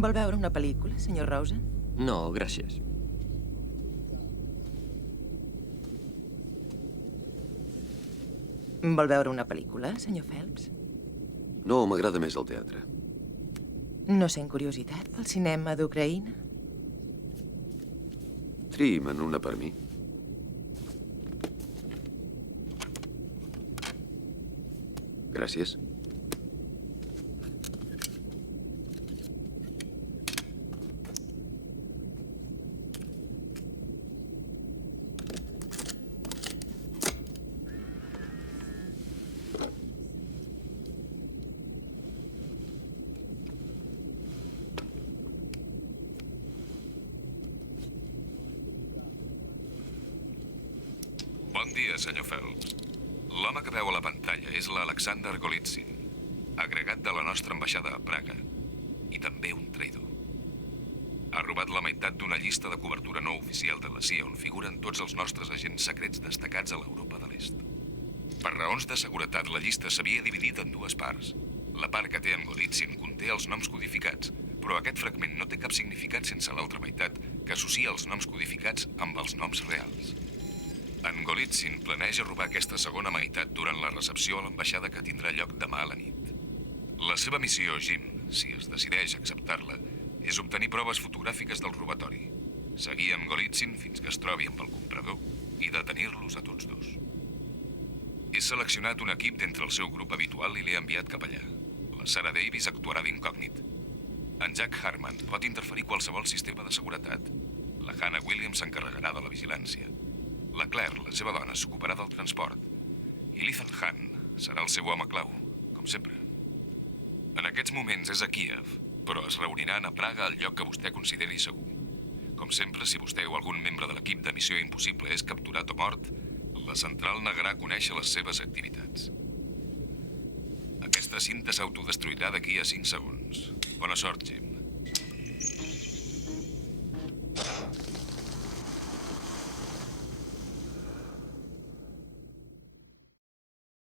Vol veure una pel·lícula, senyor Rosen? No, gràcies. Vol veure una pel·lícula, senyor Phelps? No, m'agrada més el teatre. No sent curiositat pel cinema d'Ucraïna? Triï'm una per mi. Gràcies. Bon dia, senyor Phelps. L'home que veu a la pantalla és l'Alexander Golitsyn, agregat de la nostra ambaixada a Praga, i també un traïdor. Ha robat la meitat d'una llista de cobertura no oficial de la CIA on figuren tots els nostres agents secrets destacats a l'Europa de l'Est. Per raons de seguretat, la llista s'havia dividit en dues parts. La part que té en Golitsyn conté els noms codificats, però aquest fragment no té cap significat sense l'altra meitat, que associa els noms codificats amb els noms reals. En Golitsyn planeja robar aquesta segona meitat durant la recepció a l'ambaixada que tindrà lloc demà a la nit. La seva missió, Jim, si es decideix acceptar-la, és obtenir proves fotogràfiques del robatori, seguir amb Golitsyn fins que es trobi amb el comprador i detenir-los a tots dos. He seleccionat un equip d'entre el seu grup habitual i l'he enviat cap allà. La Sarah Davis actuarà d'incògnit. En Jack Harman pot interferir qualsevol sistema de seguretat. La Hannah Williams s'encarregarà de la vigilància. La Claire, la seva dona, s'ocuparà del transport. I l'Ethan Hunt serà el seu home clau, com sempre. En aquests moments és a Kíev, però es reuniran a Praga al lloc que vostè consideri segur. Com sempre, si vostè o algun membre de l'equip de Missió Impossible és capturat o mort, la central negarà conèixer les seves activitats. Aquesta cinta s'autodestruirà d'aquí a 5 segons. Bona sort, Jim.